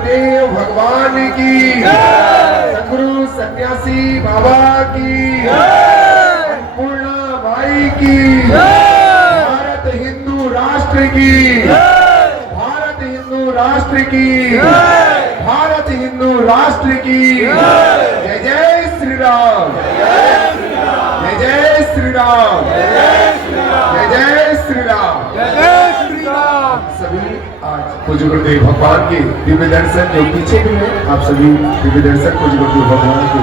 देव भगवान की, सदगुरु सन्यासी बाबा की, अन्नपूर्णा माई की, भारत हिंदू राष्ट्र की, भारत हिंदू राष्ट्र की, भारत हिंदू राष्ट्र की। जय जय श्री राम, जय जय श्री राम, जय जय श्री राम, जय जय श्री राम। सभी आज पूज्य गुरुदेव भगवान के दिव्य दर्शन जो पीछे भी है, आप सभी दिव्य दर्शन पूज्य गुरुदेव भगवान के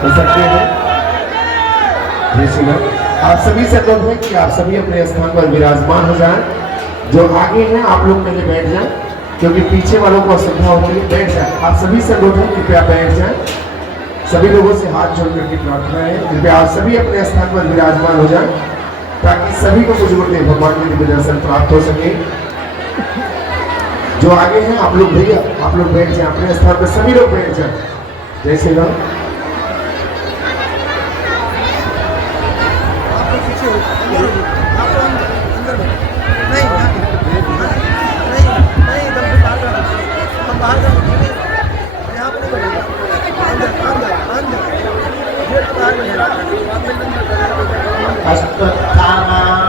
कर सकते हैं। जय श्री राम। आप सभी से अनुरोध है कि आप सभी अपने स्थान पर विराजमान हो जाएं। जो आगे हैं आप लोग पहले बैठ जाएं, क्योंकि पीछे वालों को असुविधा होती है। बैठ जाए, आप सभी से अनुरोध है कृपया बैठ जाएं। सभी लोगों से हाथ जोड़ करके प्रार्थना है, कृपया आप सभी अपने स्थान पर विराजमान हो जाएं, ताकि सभी को पूज्य गुरुदेव भगवान के दिव्य दर्शन प्राप्त हो सके। जो आगे हैं आप लोग भैया, आप लोग बैठ जाएं अपने स्थान पर, सभी लोग बैठ जाएं। जय श्री राम।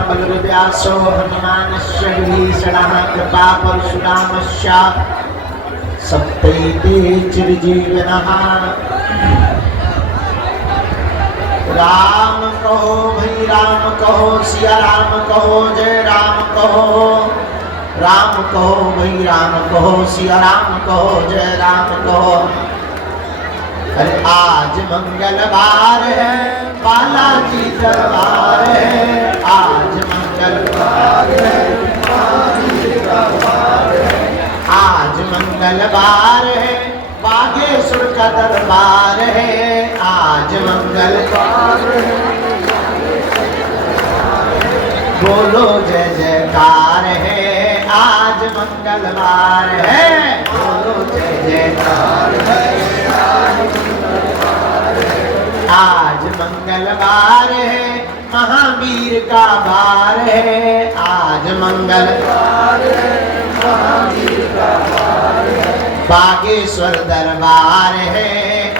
बलव्यासो हनुमानस्य विभीषणः कृपा परशुरामस्य सप्तैते चिरजीविनः। राम कहो भाई राम कहो, सिया राम कहो, जय राम कहो। राम कहो भाई राम कहो, सिया राम कहो, जय राम कहो। अरे आज मंगलवार है, बालाजी दरबार है। आज मंगलवार है, बालाजी दरबार है। आज मंगलवार है, बागेश्वर का दरबार है। आज मंगलवार है, बोलो जय जयकार है। आज मंगलवार है, बोलो जय जयकार है। आज मंगलवार है, महावीर का वार है। आज मंगलवार है, महावीर का वार है। बागेश्वर दरबार है,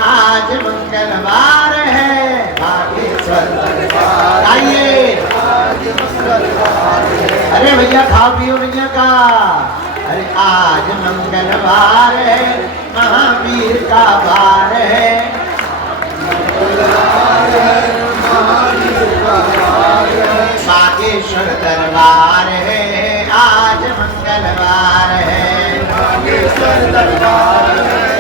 आज मंगलवार है। बागेश्वर दरबार आइए, आज मंगलवार है। अरे भैया खाओ पियो भैया का। अरे आज मंगलवार है, महावीर का वार है। बागेश्वर दरबार है, आज मंगलवार है। बागेश्वर दरबार है,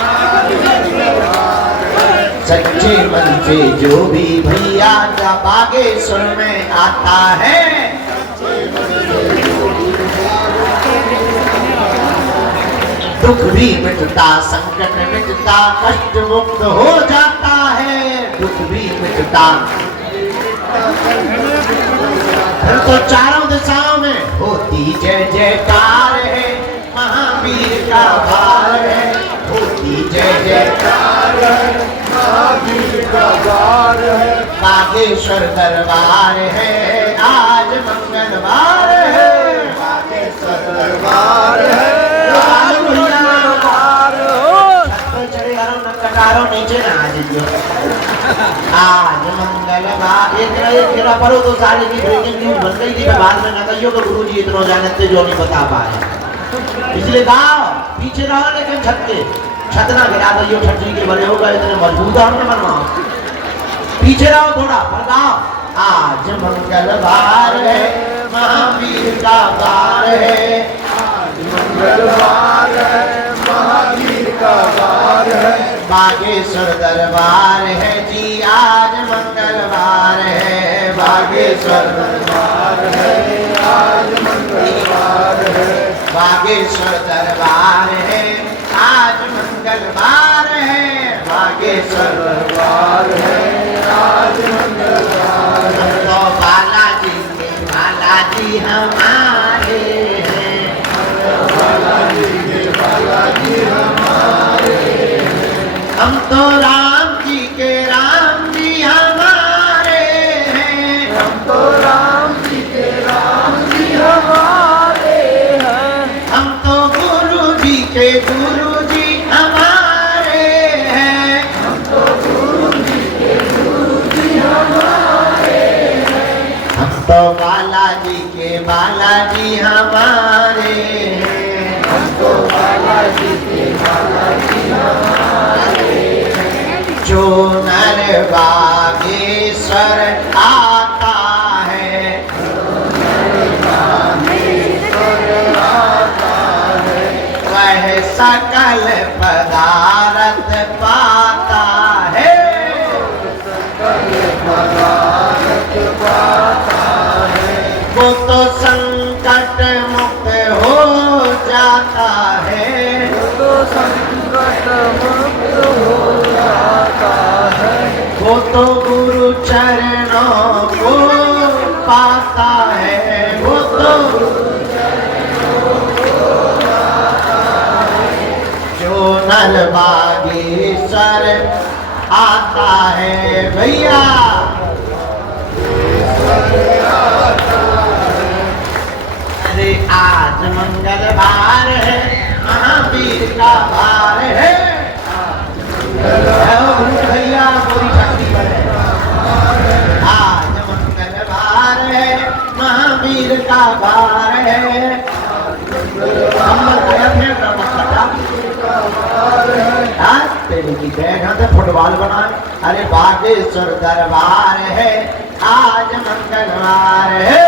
आज मंगलवार है। सच्चे मन से जो भी भैया का बागेश्वर में आता है, दुख भी मिटता, संकट मिटता, कष्ट मुक्त हो जाता है। दुख भी मिटता, फिर तो चारों दिशाओं में होती जय जयकार है। महावीर का वार है, होती जय जयकार है। महावीर का वार है, बागेश्वर दरबार है, आज मंगलवार है। बागेश्वर दरबार है, नीचे ना आज मंगलवार। एक गिरा पढ़ो तो सारी की ब्रेकिंग न्यूज बन गई थी। बाद में ना कहियो तो गुरु जी इतना जानते जो नहीं बता पाए। इसलिए गाओ पीछे रहो, लेकिन छत ना गिरा दो। छतरी के बने होगा, इतने मजबूत हमने बनवाओ। पीछे रहो थोड़ा पर गाओ। आज मंगलवार है, महावीर का वार है। आज मंगलवार है, महावीर का वार है। बागेश्वर दरबार है जी, आज मंगलवार है। बागेश्वर दरबार है, आज मंगलवार है। बागेश्वर दरबार है, आज मंगलवार है। बागेश्वर दरबार है, आज मंगलवार है। तो बालाजी के बालाजी हमारे हैं, बालाजी के बालाजी हमारे। हम तो राम जी के राम जी हमारे हैं। हम तो राम जी के राम जी हमारे हैं। हम तो गुरु जी के गुरु बालाजी के बालाजी हमारे हमको बालाजी के बालाजी हमारे जो नर बागेश्वर आता है वह सकल पदार्थ पाता है वो तो संकट मुक्त हो जाता है वो तो गुरु चरणों को पाता है वो तो जो नर बागेश्वर आता है भैया अरे आज मंगलवार है महावीर का वार है भैया पूरी शक्ति बने आज मंगलवार है महावीर का वार है तेरी की बैग फुटबॉल बनाए अरे बागेश्वर दरबार है आज मंगलवार है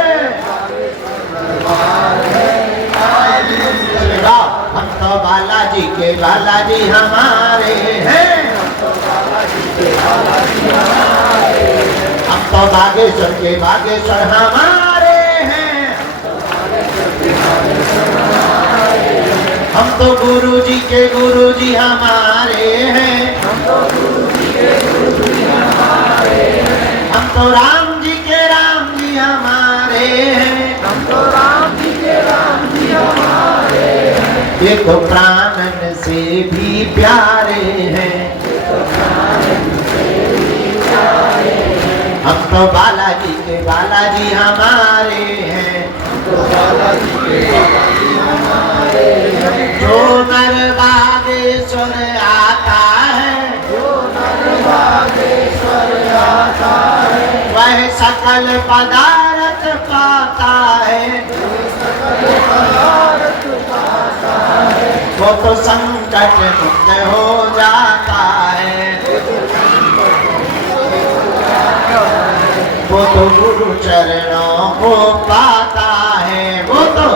हम तो बालाजी के बालाजी हमारे हैं हम तो बागेश्वर के बागेश्वर हमारे हैं हम तो गुरुजी के गुरुजी हमारे हैं हम तो राम जी के राम जी हमारे हैं ये तो प्राणन से भी प्यारे हैं हम तो बालाजी के बालाजी हमारे हैं जो नर बागेश्वर आता है वह सकल पदार्थ पाता है वो तो संकट मुक्त हो जाता है वो तो गुरु चरणों को पाता है वो तो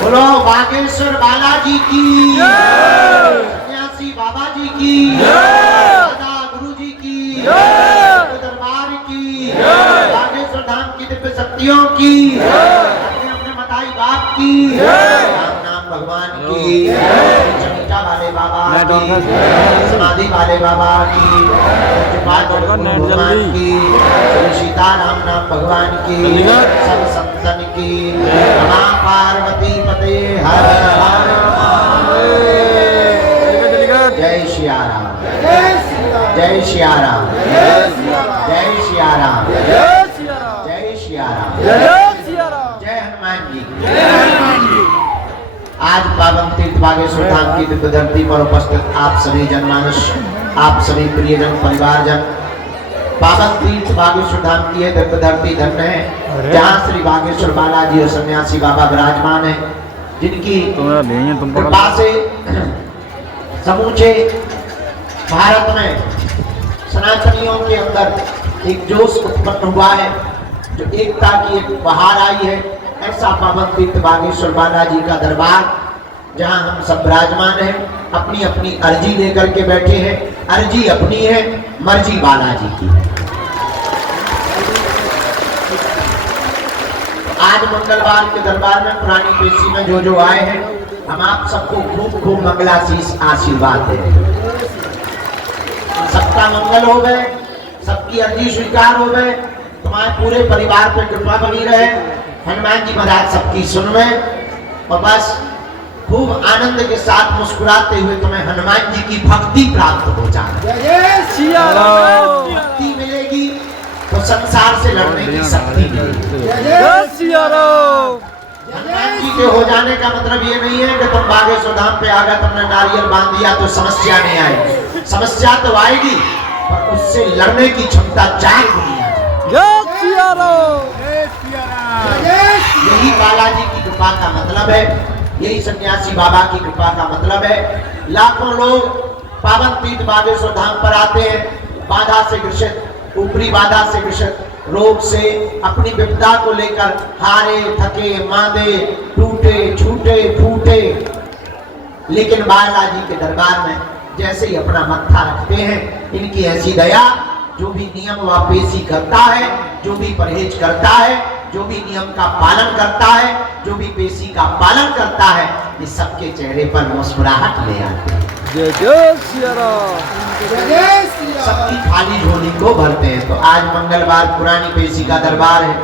बोलो बागेश्वर बालाजी की सन्यासी बाबा जी की दादा गुरु जी की दरबार की बागेश्वर धाम की दिव्य शक्तियों की अपने मताई बाप की राम नाम भगवान की चमीटा वाले बाबा की समाधि वाले बाबा की भगवान की सीताराम नाम भगवान की सब संतन की मां पार्वती पते हर हर जय श्री राम जय श्री राम जय श्री राम जय श्री राम जय हनुमान जी। आज पावन तीर्थ बागेश्वर धाम की दिव्य धरती पर उपस्थित आप सभी जनमानस आप सभी प्रियजन परिवारजन पावन तीर्थ बागेश्वर धाम की ये दिव्य धरती धन्य है जहाँ श्री बागेश्वर बालाजी और सन्यासी बाबा विराजमान है जिनकी कृपा से समूचे भारत में सनातनियों के अंदर एक जोश उत्पन्न हुआ है जो एकता की एक बहार आई है। ऐसा पावन तीर्थ बागेश्वर बालाजी का दरबार जहां हम सब विराजमान हैं अपनी अपनी अर्जी लेकर के बैठे हैं। अर्जी अपनी है मर्जी बालाजी की है। आज मंगलवार के दरबार में पुरानी पेशी में जो आए हैं हम आप सबको खूब खूब मंगलाशीष आशीर्वाद दे रहे हैं। सबका मंगल हो गए सबकी अर्जी स्वीकार हो गए तुम्हारे पूरे परिवार पे कृपा बनी रहे हनुमान जी महाराज सबकी सुनवे और बस खूब आनंद के साथ मुस्कुराते हुए तुम्हें हनुमान जी की भक्ति प्राप्त हो जाए। भक्ति मिलेगी तो संसार से लड़ने की शक्ति मिलेगी। हनुमान जी के हो जाने का मतलब ये नहीं है कि तुम बागेश्वर धाम पे आ गए तुमने नारियल बांध दिया तो समस्या नहीं आएगी। समस्या तो आएगी पर उससे लड़ने की क्षमता 4 गुनी है। यही बालाजी की कृपा का मतलब है, यही सन्यासी बाबा की कृपा का मतलब है। लाखों लोग पावन तीर्थ बागेश्वर धाम पर आते हैं, बाधा से ग्रसित, ऊपरी बाधा से ग्रसित, रोग से, अपनी विपदा को लेकर हारे थके मांदे, टूटे छूटे फूटे, लेकिन बालाजी के दरबार में जैसे ही अपना मत्था रखते हैं, इनकी ऐसी दया, जो भी नियम वापेसी करता है, जो भी परहेज करता है, जो भी नियम का पालन करता है, जो भी पेशी का पालन करता है, ये सबके चेहरे पर मुस्कुराहट ले आते हैं। जय जय सिया राम। सबकी खाली झोली को भरते हैं। तो आज मंगलवार पुरानी पेशी का दरबार है।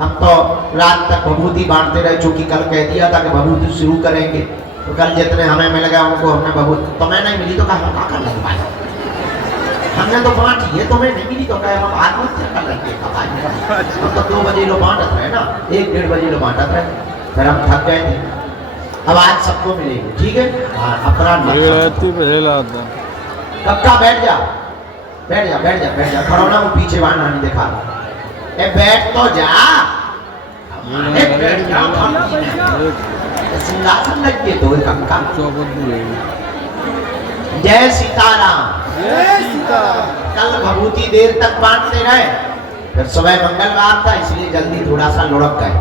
हम तो रात तक भभूति बांटते रहे, चूंकि कल कह दिया था कि भभूति शुरू करेंगे, तो कल जितने हमें मिल गए उनको हमने भभूति, तो मैं नहीं मिली तो कहा क्या कर लगवाए, हमने तो बांटी है, तुम्हें नहीं मिली तो कहे हम आत्महत्या कर लेंगे। हम तो 2 बजे लो बांटत रहे ना, 1-1:30 बजे लो बांटत रहे, फिर हम थक गए थे। अब आज सबको मिलेगी, ठीक है? हाँ, अपराध कक्का बैठ जा, बैठ जा, बैठ जा, बैठ जा, खड़ो ना, वो पीछे वहां नहीं दिखा, ए बैठ तो जा, बैठ जा, सिंहासन लग के तो कक्का। जय सीताराम। कल भभूति देर तक बांटते रहे, फिर सुबह मंगलवार था इसलिए जल्दी थोड़ा सा लुढ़क गए।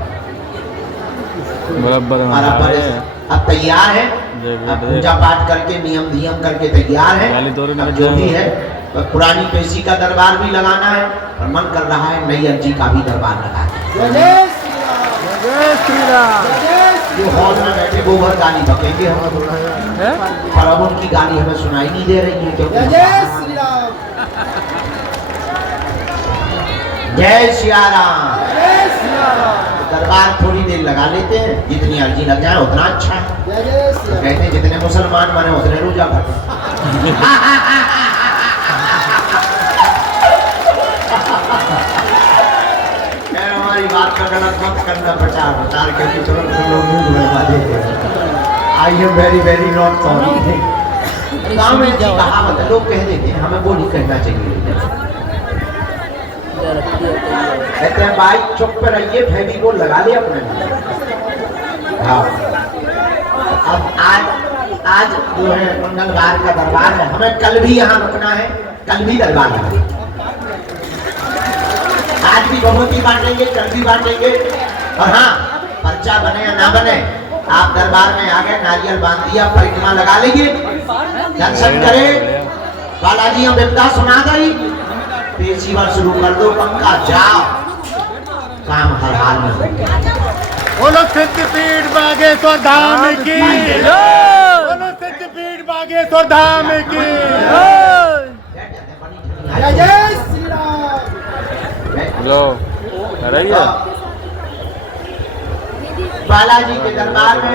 अब तैयार है, अब पूजा पाठ करके नियम करके तैयार है। अब जो भी है, तो पुरानी पेशी का दरबार भी लगाना है और मन कर रहा है नई अर्जी का भी दरबार लगाना है। जो हॉल में बैठे गोबर गाली बकेंगे हम, पर अब उनकी गाली हमें सुनाई नहीं दे रही है, क्योंकि जय सिया राम। दरबार थोड़ी देर लगा लेते हैं, जितनी अर्जी लग जाए उतना अच्छा है। तो कहते हैं जितने मुसलमान बने उतने रोजा भरे। हमारी बात का गलत मत करना, प्रचार करके तुरंत लोग मुंह धुलवा देते। I am very very not sorry. गाँव में जी कहावत है, लोग कह देते हैं, हमें वो नहीं कहना चाहिए। कहते हैं भाई चुप पर रहिए, फेविकोल लगा ले अपने। हाँ, अब आज जो है मंगलवार का दरबार है, हमें कल भी यहाँ रुकना है, कल भी दरबार लगा, आज भी भभूति बांटेंगे, कल भी बांटेंगे। और हाँ, पर्चा बने या ना बने, आप दरबार में आ गए, नारियल बांध दिया, परिक्रमा लगा लीजिए, दर्शन करें, बालाजी हम विपदा सुना गई, पेशी बार शुरू कर दो, पक्का जाओ, काम हर हाल में हो गया। बोलो सिद्धपीठ बागेश्वर धाम की, बोलो सिद्धपीठ बागेश्वर धाम की। जय श्री राम। बालाजी के दरबार में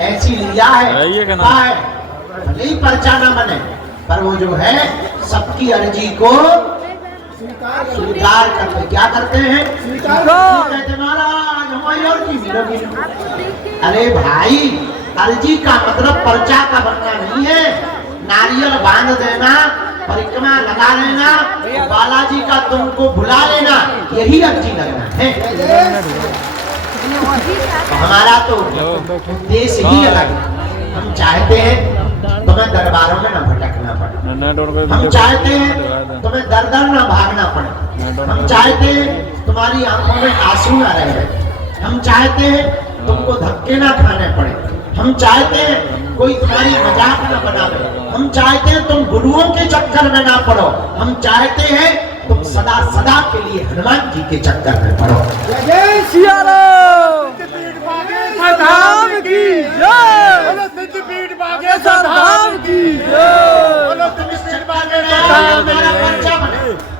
ऐसी लीला है, नहीं पर्चा न बने, पर वो जो है सबकी अर्जी को स्वीकार करते, क्या करते हैं? कहते महाराज हमारी अर्जी मिलेगी। अरे भाई, अर्जी का मतलब पर्चा का बनना नहीं है, नारियल बांध देना, परिक्रमा लगा लेना, बालाजी का तुमको बुला लेना, यही अर्जी लगना है। हमारा तो देश ही अलग है। हम चाहते हैं तुम्हें दरबारों में न भटकना पड़े, हम चाहते हैं तुम्हें दर दर न भागना पड़े, हम चाहते हैं तुम्हारी आंखों में आंसू न रहे, हम चाहते हैं तुमको धक्के ना खाने पड़े, हम चाहते हैं कोई तुम्हारी मजाक न बनावे, हम चाहते हैं तुम गुरुओं के चक्कर में ना पड़ो, हम चाहते हैं तुम सदा सदा के लिए हनुमान जी के चक्कर में पड़ो। जय सिया राम। धाम की जय। बोलो सिद्धपीठ बागेश्वर धाम की जय। बोलो तुम इस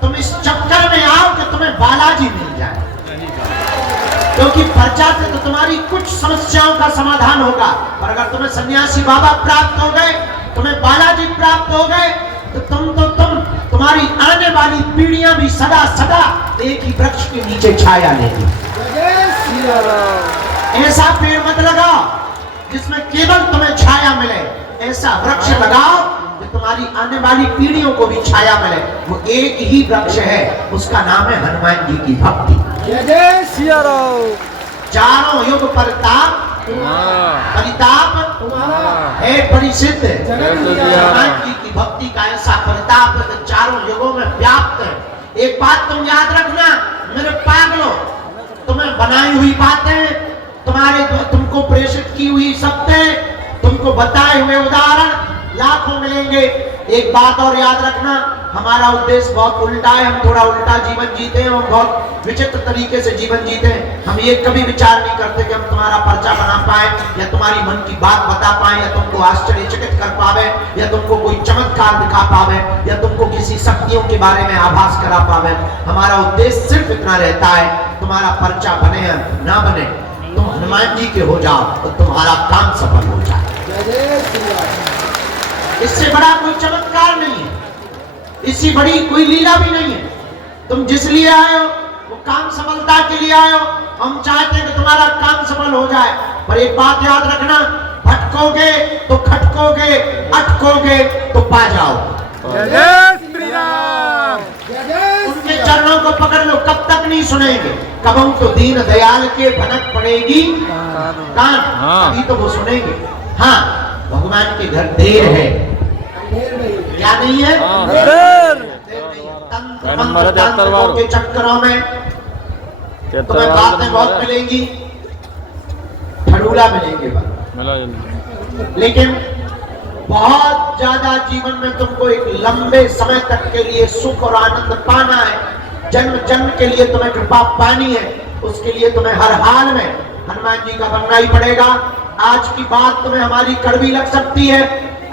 तुम इस चक्कर में आओ कि तुम्हें बालाजी मिल जाए, क्योंकि पर्चा से तो तुम्हारी कुछ समस्याओं का समाधान होगा, पर अगर तुम्हें सन्यासी बाबा प्राप्त हो गए, तुम्हें बालाजी प्राप्त हो गए, तो तुम्हारी आने वाली पीढ़ियां भी सदा सदा एक ही वृक्ष के नीचे छाया लेगी। ऐसा पेड़ मत लगाओ जिसमें केवल तुम्हें छाया मिले, ऐसा वृक्ष लगाओ कि तुम्हारी आने वाली पीढ़ियों को भी छाया मिले, वो एक ही वृक्ष है, उसका नाम है हनुमान जी की भक्ति। जय जय सिया राम। चारों युग परिताप है परिसिद्ध। हनुमान जी की भक्ति का ऐसा परिताप है कि चारों युगों में व्याप्त है। एक बात तुम याद रखना मेरे पागलों, तुम्हें बनाई हुई बातें, तुमको प्रेषित की हुई सत्य, तुमको बताए हुए उदाहरण लाखों मिलेंगे। एक बात और याद रखना, हमारा उद्देश्य बहुत उल्टा है, हम थोड़ा उल्टा जीवन जीते हैं, हम बहुत विचित्र तरीके से जीवन जीते हैं। हम ये कभी विचार नहीं करते कि हम तुम्हारा पर्चा बना पाए या तुम्हारी मन की बात बता पाए या तुमको आश्चर्यचकित कर पावे या तुमको कोई चमत्कार दिखा पावे या तुमको किसी शक्तियों के बारे में आभास करा पावे। हमारा उद्देश्य सिर्फ इतना रहता है, तुम्हारा पर्चा बने या ना बने, तुम हनुमान जी के हो जाओ तो तुम्हारा काम सफल हो जाए। इससे बड़ा कोई चमत्कार नहीं है, इससे बड़ी कोई लीला भी नहीं है। तुम जिस लिए आए हो वो काम सफलता के लिए आए हो। हम चाहते हैं कि तुम्हारा काम सफल हो जाए, पर एक बात याद रखना, भटकोगे तो खटकोगे, अटकोगे तो पा जाओ। जय जय श्री राम। उनके चरणों को पकड़ लो, कब तक नहीं सुनेंगे। कबहू तो दीन दयाल के भनक पड़ेगी कान, तभी तो वो सुनेंगे। हाँ, भगवान के घर देर है, क्या नहीं है? तंत्र मंत्र तांत्रिकों के चक्करों में तुम्हें बातें बहुत मिलेंगी, ठड़ूला मिलेंगे, लेकिन बहुत ज्यादा जीवन में तुमको एक लंबे समय तक के लिए सुख और आनंद पाना है, जन्म जन्म के लिए तुम्हें कृपा पानी है, उसके लिए तुम्हें हर हाल में हनुमान जी का बनना ही पड़ेगा। आज की बात तुम्हें हमारी कड़वी लग सकती है,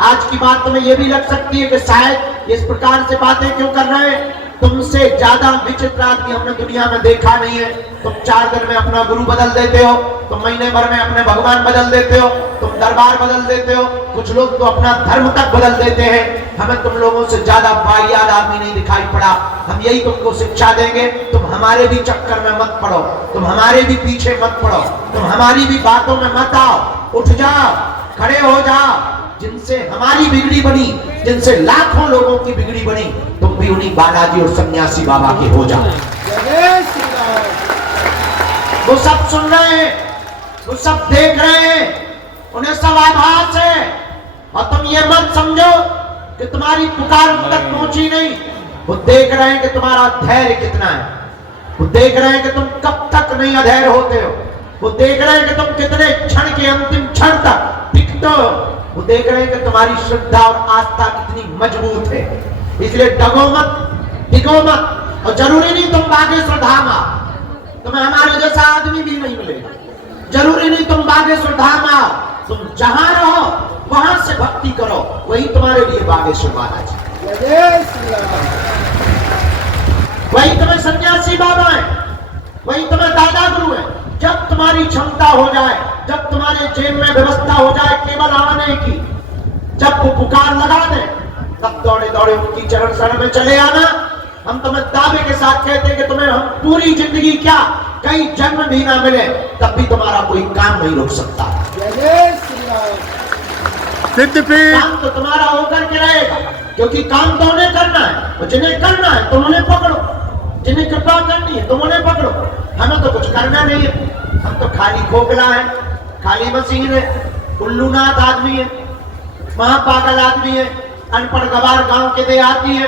आज की बात तुम्हें यह भी लग सकती है कि शायद इस प्रकार से बातें क्यों कर रहे हैं। तुमसे ज्यादा विचित्र आदमी हमने दुनिया में देखा नहीं है। तुम 4 दिन में अपना गुरु बदल देते हो, तुम महीने भर में अपने भगवान बदल देते हो, तुम दरबार बदल देते हो, कुछ लोग तो अपना धर्म तक बदल देते हैं। हमें तुम लोगों से ज्यादा बायात आदमी नहीं दिखाई पड़ा। हम यही तुमको शिक्षा देंगे, तुम हमारे भी चक्कर में मत पड़ो, तुम हमारे भी पीछे मत पड़ो, तुम हमारी भी बातों में मत आओ। उठ जाओ, खड़े हो जाओ। जिनसे हमारी बिगड़ी बनी, जिनसे लाखों लोगों की बिगड़ी बनी, तुम भी उन्हीं बालाजी और सन्यासी बाबा के हो जाओ। वो सब सुन रहे हैं, वो सब देख रहे हैं, उन्हें सब आभास है। और तुम ये मत समझो कि तुम्हारी पुकार उन तक पहुंची नहीं। वो देख रहे हैं कि तुम्हारा धैर्य कितना है, वो देख रहे हैं कि तुम कब तक नहीं अधैर्य होते हो, वो देख रहे हैं कि तुम कितने क्षण के अंतिम क्षण तक टिकते हो, वो देख रहे हैं कि तुम्हारी श्रद्धा और आस्था कितनी मजबूत है। इसलिए डगो मत, टिको मत। और जरूरी नहीं तुम बागेश्वर धाम आओ, तुम्हें हमारे जैसा आदमी भी नहीं मिलेगा। जरूरी नहीं तुम बागेश्वर धाम आओ, तुम जहां रहो वहां से भक्ति करो, वही तुम्हारे लिए बागेश्वर बालाजी, वही तुम्हें सन्यासी बाबा है, वही तुम्हें दादा गुरु है। जब तुम्हारी क्षमता हो जाए, जब तुम्हारे जेब में व्यवस्था हो जाए केवल आने की, जब वो पुकार लगा दे, तब दौड़े दौड़े उनकी चरण शरण में चले आना। हम तुम्हें दावे के साथ कहते हैं कि तुम्हें हम पूरी जिंदगी क्या कई जन्म भी ना मिले, तब भी तुम्हारा कोई काम नहीं रुक सकता। काम तो तुम्हारा होकर के रहेगा, क्योंकि काम तो उन्हें करना है। और जिन्हें करना है तुम उन्हें पकड़ो, जिन्हें कृपा करनी है तुम उन्हें पकड़ो। हमें तो कुछ करना नहीं है, हम तो खाली खोखला है, खाली मशीन है, उल्लूनाथ आदमी है, महापागल आदमी है, अनपढ़ गवार गांव के देहाती है।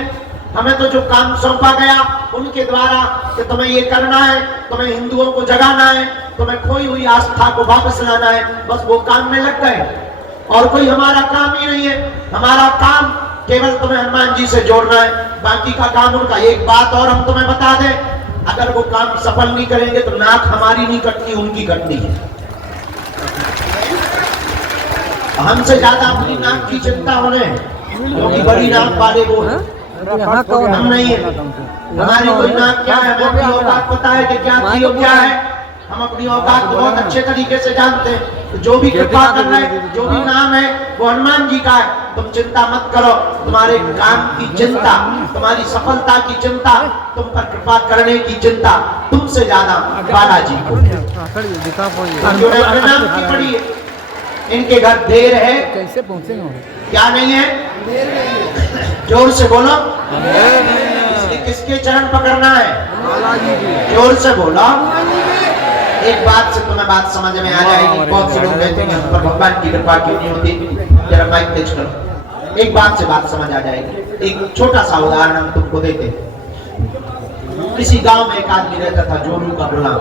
हमें तो जो काम सौंपा गया उनके द्वारा कि तुम्हें ये करना है, तुम्हें हिंदुओं को जगाना है, तुम्हें खोई हुई आस्था को वापस लाना है, बस वो काम में लग गए। और कोई हमारा काम ही नहीं है। हमारा काम केवल तुम्हें हनुमान जी से जोड़ना है, बाकी का काम उनका। एक बात और हम तुम्हें बता दें, अगर वो काम सफल नहीं करेंगे तो नाक हमारी नहीं कटनी, उनकी कटनी है। हमसे ज्यादा अपनी नाक की चिंता उन्हें, क्योंकि बड़ी नाक वाले वो है, हम नहीं है। हमारी कोई नाक क्या है, हमें अपनी औकात पता है कि क्या थी और क्या है। हम अपनी औकात को बहुत अच्छे तरीके से जानते हैं। तो जो भी कृपा कर रहे हैं, जो भी नाम है वो हनुमान जी का है। तुम चिंता मत करो, तुम्हारे काम की चिंता, तुम्हारी सफलता की चिंता, तुम पर कृपा करने की चिंता तुमसे ज्यादा बालाजी को। जो ने अपने नाम की पड़ी है, इनके घर देर है। कैसे पहुंचेंगे? क्या नहीं है? जोर से बोलो। इसलिए किसके चरण पकड़ना है? जोर से बोलो। एक बात से तुम्हें बात समझ में आ जाएगी। बहुत से लोग कहते हैं हम पर भगवान की कृपा क्यों नहीं होती। जरा माइक तेज करो। एक बात से बात समझ आ जाएगी। एक छोटा सा उदाहरण हम तुमको देते हैं। किसी गांव में एक आदमी रहता था, जोरू का गुलाम,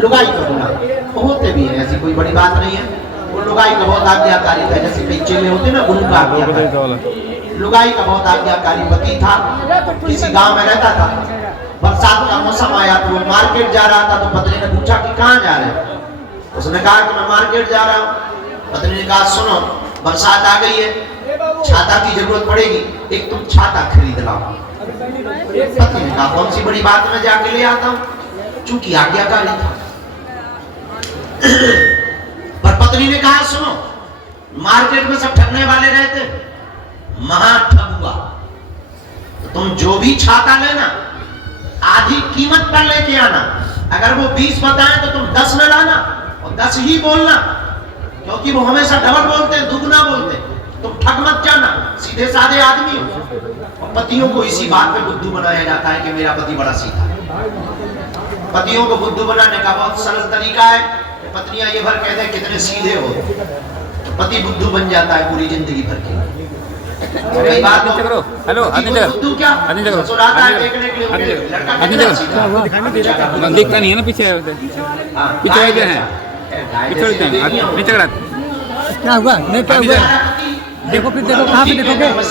लुगाई का गुलाम। होते भी है, ऐसी कोई बड़ी बात नहीं है। वो लुगाई का बहुत आज्ञाकारी था, जैसे कई चेले होते ना, गुरु का आज्ञाकारी। लुगाई का बहुत आज्ञाकारी पति था। किसी गांव में रहता था। बरसात का मौसम आया तो वो मार्केट जा रहा था। तो पत्नी ने पूछा कि कहाँ जा रहे हैं? उसने कहा कि मैं मार्केट जा रहा हूँ। पत्नी ने कहा सुनो, बरसात आ गई है, छाता की जरूरत पड़ेगी, एक तुम छाता खरीद लाओ। पत्नी ने कहा कौन सी बड़ी बात मैं जाके ले आता हूँ, चूंकि आज्ञाकारी था। पर पत्नी ने कहा सुनो, मार्केट में सब ठगने वाले रहते, महा ठग हुआ, तो तुम जो भी छाता लेना आधी कीमत पर लेके आना। अगर वो 20 बताएं तो तुम 10 में लाना और 10 ही बोलना, क्योंकि वो हमेशा डबल बोलते हैं, दुगना बोलते हैं। तुम ठग मत जाना, सीधे साधे आदमी हो। और पतियों को इसी बात पे बुद्धू बनाया जाता है कि मेरा पति बड़ा सीधा है। पतियों को बुद्धू बनाने का बहुत सरल तरीका है। पत्नियां ये भर कहते हैं कितने सीधे हो, तो पति बुद्धू बन जाता है पूरी जिंदगी भर के। कई बार तो हेलो बुद्धू क्या ससुराता है देखने के लिए, लड़का कितना सीधा है। दिखता नहीं है ना पीछे पीछे जो है पीछे क्या हुआ? नहीं क्या हुआ? देखो फिर देखो, कहाँ पे देखोगे? बोल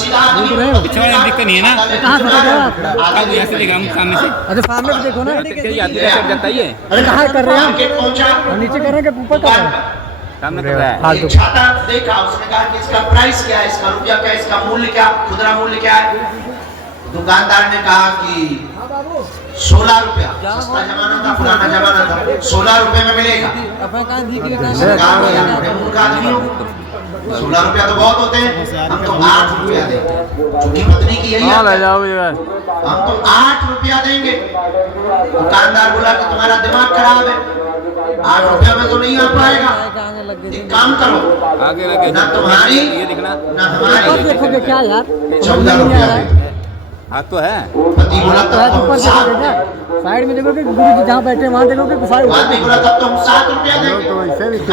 तो रहे हो। दिखता नहीं है ना, कहाँ से देखो आप? अब यहाँ से देखा हम सामने से। अरे सामने भी देखो ना। जाता ही है, अरे कहाँ कर रहे हैं आप? मार्केट पहुंचा, और नीचे कर रहे हैं कि ऊपर कर रहे हैं? सामने कर रहा है। एक छाता देखा, उसने कहा कि इसका प्राइस क्या है, इसका रुपया क्या है, इसका मूल्य क्या, खुदरा मूल्य क्या है। दुकानदार ने कहा कि 16 रुपया। सस्ता जमाना था, पुराना जमाना था, 16 रुपए में मिलेगा। उसने कहा भैया बड़े मूर्ख आदमी हो, 16 रुपया तो बहुत होते हैं, हम तो 8 रुपया देंगे। चूंकि पत्नी की यही आदत है, हम तो 8 रुपया देंगे। दुकानदार बोला कि तुम्हारा दिमाग खराब है, 8 रुपया में तो नहीं आ पाएगा। एक काम करो, आगे ना तुम्हारी ये दिखना ना हमारी, देखोगे क्या यार? 14 रुपया दे। हाथ तो है। पति बोला तब तो ऊपर हम 7 देखोगे क्या? साइड में देखोगे, गुरु जी जहाँ बैठे वहाँ देखोगे, आदमी बोला तब तो हम 7 रुपया देंगे।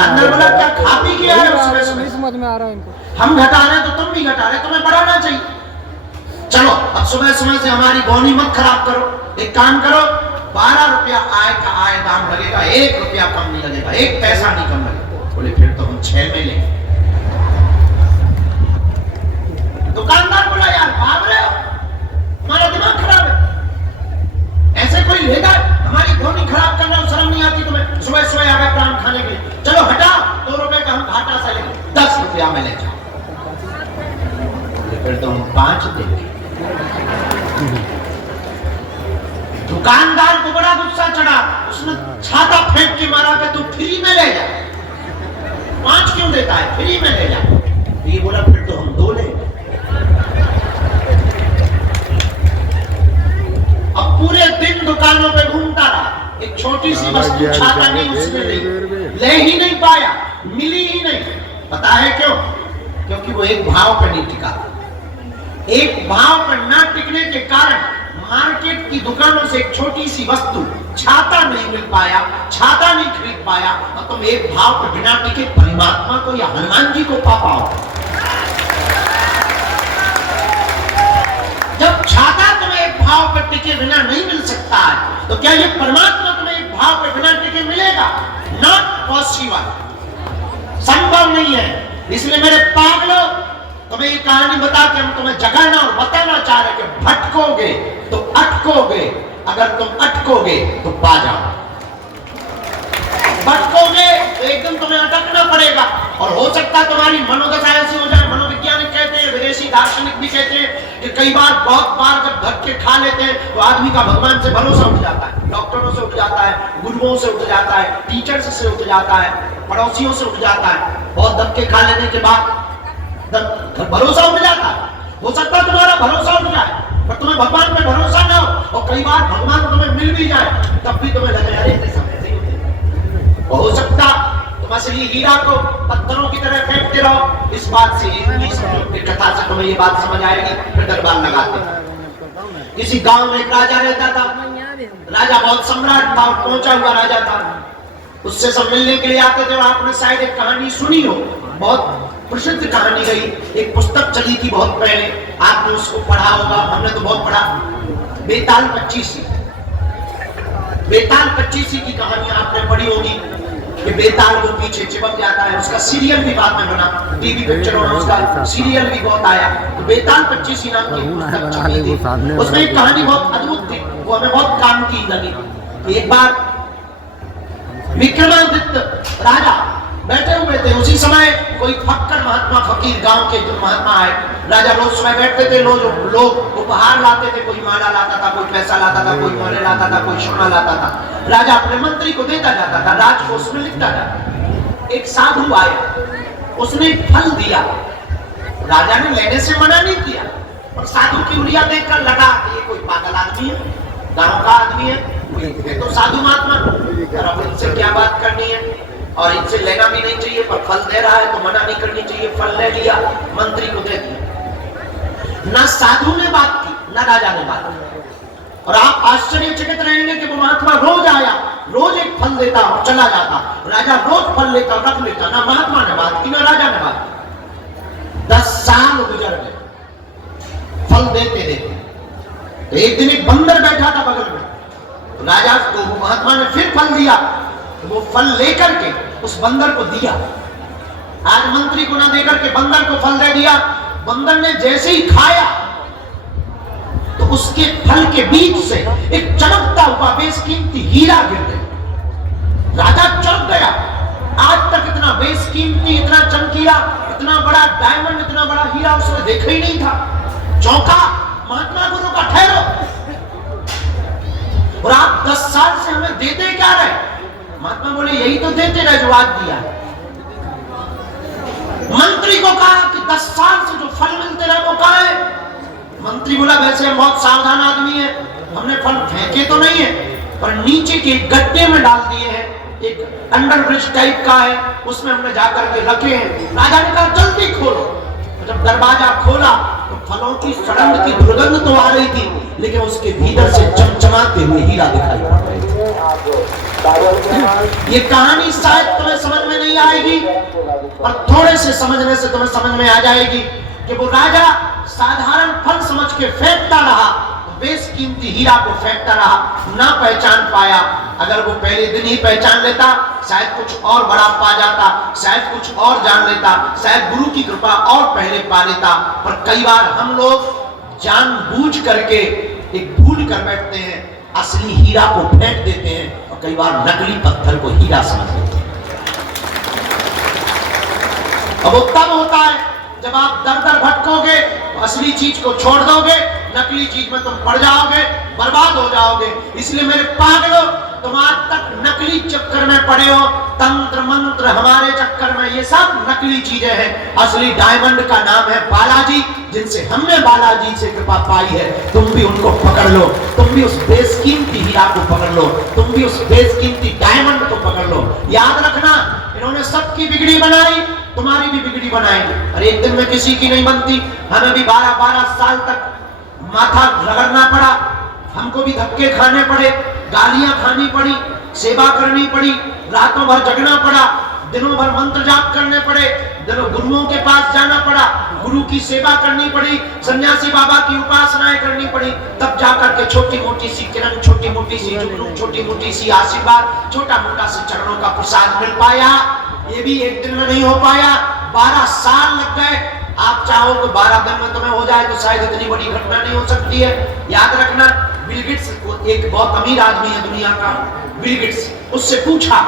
अंदर बोला क्या खा पी के आए हो सुबह सुबह? समझ में आ रहा है इनको। हम घटा रहे हैं तो तुम भी घटा रहे, तुम्हें बढ़ाना चाहिए। चलो अब सुबह सुबह से हमारी बोनी मत खराब करो। एक काम करो, 12 रुपया आय का आय दाम लगेगा, 1 रुपया कम नहीं लगेगा, 1 पैसा नहीं कम लगेगा। बोले फिर तो हम 6 में लेंगे। दुकानदार बोला यार भाग रहे हो, हमारा दिमाग खराब है, ऐसे कोई लेगा? हमारी बोनी खराब करना शर्म नहीं आती तुम्हें? सुबह सुबह आ गए प्राण खाने के लिए, चलो हटाओ, 2 रुपए का हम घाटा से लेंगे, 10 रुपया में ले जाओ। फिर तो हम 5 देंगे। दुकानदार को बड़ा गुस्सा चढ़ा, उसने छाता फेंक के मारा कि तू फ्री में ले जा, 5 क्यों देता है, फ्री में ले जा। ये बोला फिर तो हम 2 लेंगे। अब पूरे दिन दुकानों पे घूमता रहा, एक छोटी सी वस्तु छाता नहीं उसने ले ही नहीं पाया, मिली ही नहीं। पता है क्यों? क्योंकि वो एक भाव पर नहीं टिका। एक भाव पर ना टिकने के कारण मार्केट की दुकानों से एक छोटी सी वस्तु छाता नहीं मिल पाया, छाता नहीं खरीद पाया, और तुम एक भाव पर बिना टिके परमात्मा को या हनुमान जी को पा पाओ। जब छाता तुम्हें एक भाव पर टिके बिना नहीं मिल सकता है, तो क्या ये परमात्मा तुम्हें एक भाव पर बिना टिके मिलेगा? नॉट पॉसिबल, संभव नहीं है। इसलिए मेरे पागलों, तुम्हें ये कहानी बता के हम तुम्हें जगाना और बताना चाह रहे कि भटकोगे तो अटकोगे, अगर तुम अटकोगे तो पा जाओ। भटकोगे तो एक दिन तुम्हें अटकना पड़ेगा, और हो सकता है तुम्हारी मनोदशा ऐसी हो जाए। मनोवैज्ञानिक कहते हैं, विदेशी दार्शनिक भी कहते हैं कि कई बार, बहुत बार जब धक्के के खा लेते हैं तो आदमी का भगवान से भरोसा उठ जाता है, डॉक्टरों से उठ जाता है, गुरुओं से उठ जाता है, टीचर्स से उठ जाता है, पड़ोसियों से उठ जाता है। बहुत धक्के खा लेने के बाद भरोसा उठ जाता है। हो सकता है तुम्हारा भरोसा उठ जाए, पर तुम्हें भगवान पे भरोसा ना हो, और कई बार भगवान तुम्हें मिल भी जाए तब भी तुम्हें लगे अरे हो सकता तुम असली हीरा को पत्थरों की तरह फेंकते रहो। इस बात से कथा से तुम्हें ये बात समझ आएगी, फिर दरबार लगाते। किसी गांव में एक राजा रहता था। राजा बहुत सम्राट था और पहुंचा हुआ राजा था। उससे सब मिलने के लिए आते थे। और आपने शायद एक कहानी सुनी हो, बहुत प्रसिद्ध कहानी रही, एक पुस्तक चली थी बहुत पहले, आपने उसको पढ़ा होगा, हमने तो बहुत पढ़ा, बेताल पच्चीसी। बेताल पच्चीसी की कहानी आपने पढ़ी होगी कि बेताल को पीछे चिपक जाता है। उसका सीरियल भी बाद में बना, टीवी पिक्चरों में उसका सीरियल भी बहुत आया। तो बेताल पच्चीसी नाम की पुस्तक छपी थी। उसमें एक कहानी बहुत अद्भुत थी, वो हमें बहुत काम की लगी। एक बार विक्रमादित्य राजा बैठे हुए थे। उसी समय कोई फक्कर महात्मा, फकीर गांव के जो महात्मा आए। राजा रोज सुबह बैठते थे, लोग उपहार लाते थे, कोई माला लाता था, कोई पैसा लाता था, कोई मोहरे लाता था, कोई सोना लाता था। राजा अपने मंत्री को देता जाता था, राजकोष में लिखता जाता। एक साधु आया, उसने फल दिया। राजा ने लेने से मना नहीं किया, और साधु की उंगलियां देखकर लगा कि ये कोई पागल आदमी है, गांव का आदमी है, ये तो साधु महात्मा, अब इनसे क्या बात करनी है, और इनसे लेना भी नहीं चाहिए, पर फल दे रहा है तो मना नहीं करनी चाहिए। फल ले लिया, मंत्री को दे दिया। ना साधु ने बात की, ना राजा ने बात की। और आप आश्चर्यचकित रहेंगे कि वो महात्मा रोज आया, रोज एक फल देता और चला जाता। राजा रोज फल लेता और रख लेता। ना महात्मा ने बात की, ना राजा ने बात की। 10 साल गुजर गए फल देते देते। तो एक दिन एक बंदर बैठा था बगल में। राजा को महात्मा ने फिर फल दिया, तो वो फल लेकर के उस बंदर को दिया। आज मंत्री को ना देकर के बंदर को फल दे दिया। बंदर ने जैसे ही खाया तो उसके फल के बीच से एक चमकता हुआ बेशकीमती हीरा गिर गया। राजा चौंक गया। आज तक इतना बेशकीमती, इतना चमकीला, इतना बड़ा डायमंड, इतना बड़ा हीरा उसने देखा ही नहीं था। चौंका। महात्मा गुरु का ठहरो, और आप 10 साल से हमें देते क्या रहे? महात्मा बोले यही तो देते रहे जो आज दिया। मंत्री को कहा कि 10 साल से जो फल मिलते रहे वो कहां है? मंत्री बोला वैसे हम बहुत सावधान आदमी है, हमने फल फेंके तो नहीं है, पर नीचे के गड्ढे में डाल दिए हैं, एक अंडरब्रिज टाइप का है, उसमें हमने जाकर के रखे हैं। राजा ने कहा जल्दी खोलो। जब दरवाजा खोला तो फलों की सड़ंग की दुर्गंध तो आ रही थी, लेकिन उसके भीतर से चमचमाते हुए हीरा दिखाई पड़ रहे थे। ये कहानी शायद तुम्हें समझ में नहीं आएगी, पर थोड़े से समझने से तुम्हें समझ में आ जाएगी कि वो राजा साधारण फल समझ के फेंकता रहा, बेशकीमती हीरा को फेंकता रहा, ना पहचान पाया। अगर वो पहले दिन ही पहचान लेता, शायद कुछ और बड़ा पा जाता, शायद कुछ और जान लेता, शायद गुरु की कृपा और पहले पा लेता। पर कई बार हम लोग जानबूझ करके एक भूल कर बैठते हैं, असली हीरा को फेंक देते हैं, और कई बार नकली पत्थर को हीरा समझ लेते हैं। अब वो तब होता है जब आप दर दर भटकोगे, असली चीज को छोड़ दोगे, नकली चीज में तुम पड़ जाओगे, बर्बाद हो जाओगे। इसलिए मेरे पागलों, तुम आज तक नकली चक्कर में पड़े हो, तंत्र मंत्र हमारे चक्कर में, ये सब नकली चीजें हैं। असली डायमंड का नाम है बालाजी, जिनसे हमने बालाजी से कृपा पाई है। तुम भी उनको पकड़ लो, तुम भी उस बेशकीमती हीरा को पकड़ लो, तुम भी उस बेशकीमती डायमंड को पकड़ लो। याद रखना, इन्होंने सबकी बिगड़ी बनाई, तुम्हारी भी बिगड़ी बनाएंगे, और एक दिन में किसी की नहीं बनती। हमें भी 12-12 साल तक माथा रगड़ना पड़ा, हमको भी धक्के खाने पड़े, गालियां खानी पड़ी, सेवा करनी पड़ी, रातों भर जगना पड़ा, दिनों भर मंत्र जाप करने पड़े, दिनों गुरुओं के पास जाना पड़ा, गुरु की सेवा करनी पड़ी, सन्यासी बाबा की उपासनाएं करनी पड़ी, तब जाकर के छोटी मोटी सी किरण, छोटी मोटी सी जुगनू, छोटी मोटी सी आशीर्वाद, छोटा मोटा से चरणों का प्रसाद मिल पाया। ये भी एक दिन में नहीं हो पाया, 12 साल लग गए। आप चाहो तो 12 दिन में तुम्हें हो जाए तो शायद इतनी बड़ी घटना नहीं हो सकती है। याद रखना, बिल गेट्स एक बहुत अमीर आदमी है दुनिया का, बिल गेट्स, उससे पूछा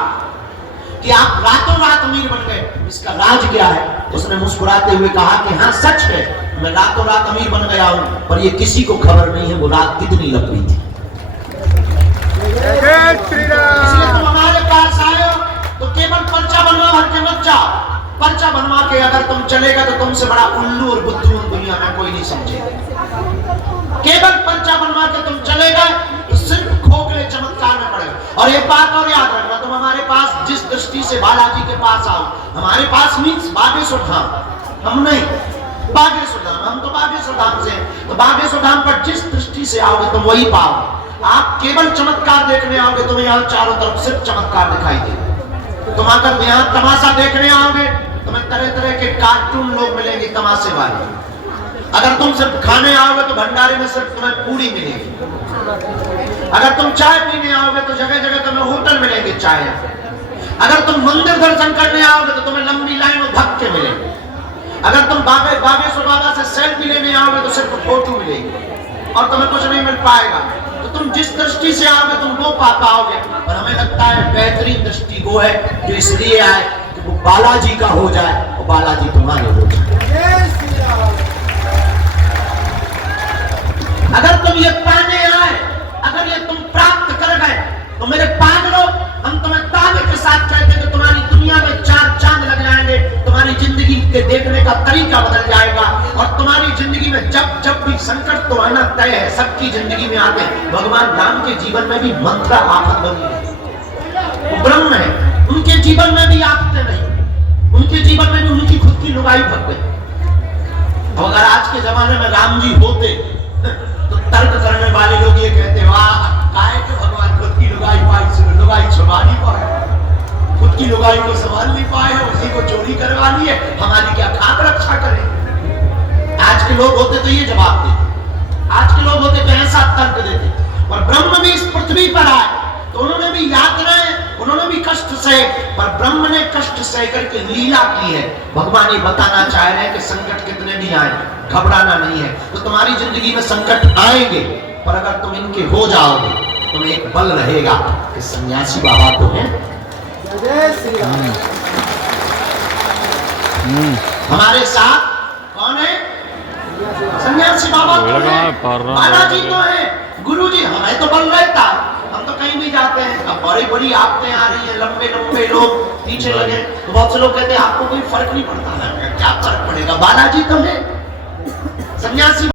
कि आप रातों रात अमीर बन गए, इसका राज क्या है? उसने मुस्कुराते हुए कहा कि हाँ सच है, मैं रातों रात अमीर बन गया हूं, पर ये किसी को खबर नहीं है वो रात कितनी लंबी थी। इसलिए तुम हमारे पास आए हो तो केवल पर्चा बनवा भर के मत जाओ। पर्चा बनवा के अगर तुम चलेगा तो तुमसे बड़ा उल्लू और बुद्धू दुनिया में कोई नहीं समझेगा। केवल पर्चा बनवा के तुम चलेगा तो सिर्फ खोखले चमत्कार में पड़ेगा। और एक बात और याद रखना, तुम हमारे हमारे पास जिस दृष्टि से बालाजी के पास आओ, हमारे पास मीन्स बागेश्वर धाम, हम नहीं बागेश्वर धाम, हम तो बागेश्वर धाम से हैं। तो बागेश्वर धाम पर जिस दृष्टि से आओगे तुम वही पाओगे। आप केवल चमत्कार देखने आओगे, तुम्हें यहाँ चारों तरफ सिर्फ चमत्कार दिखाई देगा। तुम अगर यहाँ तमाशा देखने आओगे, तुम्हें तरह तरह के कार्टून लोग मिलेंगे तमाशे वाले। अगर तुम सिर्फ खाने आओगे तो भंडारे में सिर्फ तुम्हें पूरी मिलेगी। अगर तुम चाय पीने आओगे तो जगह जगह तुम्हें होटल मिलेंगे चाय। अगर तुम मंदिर दर्शन करने आओगे तो तुम्हें लंबी लाइन में धक्के मिलेंगे। अगर तुम बागेश्वर बाबा से सेल्फी लेने आओगे तो सिर्फ फोटो मिलेगी और तुम्हें कुछ नहीं मिल पाएगा। तो तुम जिस दृष्टि से आओगे तुम वो पा पाओगे। पर हमें लगता है बेहतरीन दृष्टि वो है जो इसलिए आए कि वो बालाजी का हो जाए और बालाजी तुम्हारे हो जाए। अगर तुम ये पाने आए, अगर ये तुम प्राप्त कर गए तो मेरे पागलों, हम तुम्हें दावे के साथ कहते हैं कि तुम्हारी दुनिया में 4 चांद लग जाएंगे, तुम्हारी जिंदगी के देखने का तरीका बदल जाएगा और तुम्हारी जिंदगी में जब जब भी संकट तो आना तय है, सबकी जिंदगी में आते हैं। भगवान राम के जीवन में भी मंत्रा आफत बनी है, वो ब्रह्म है, उनके जीवन में भी आफतें नहीं, उनके जीवन में भी उनकी खुद की लुगाई भग गई। तो अगर आज के जमाने में राम जी होते तो तर्क करने वाले लोग ये कहते, वाह काहे के भगवान खुद की लुगाई पाई, लुगाई छुपा नहीं पाए, खुद की लुगाई को संभाल नहीं पाए, उसी को चोरी करवा लिए, हमारी क्या खाक रक्षा करें। आज के लोग होते तो ये जवाब देते, आज के लोग होते तो ऐसा तर्क देते। और ब्रह्म भी इस पृथ्वी पर आए तो उन्होंने भी यातनाएं, उन्होंने भी कष्ट सहे, पर ब्रह्म ने कष्ट सह करके लीला की है। भगवान ये बताना चाह रहे हैं कि संकट कितने भी आए, घबराना नहीं है। तो तुम्हारी जिंदगी में संकट आएंगे, पर अगर तुम इनके हो जाओगे तुम्हें एक बल रहेगा कि सन्यासी बाबा तो है। हमारे साथ कौन है? सन्यासी बाबा तो है, बालाजी तो है, गुरुजी। हमें तो बल रहता, हम तो कहीं भी जाते हैं, अब बड़ी बड़ी आपते आ रही है, लंबे लंबे लोग पीछे लगे, तो बहुत से लोग कहते हैं आपको कोई फर्क नहीं पड़ता है। क्या फर्क पड़ेगा, बालाजी तो है। सन्यासी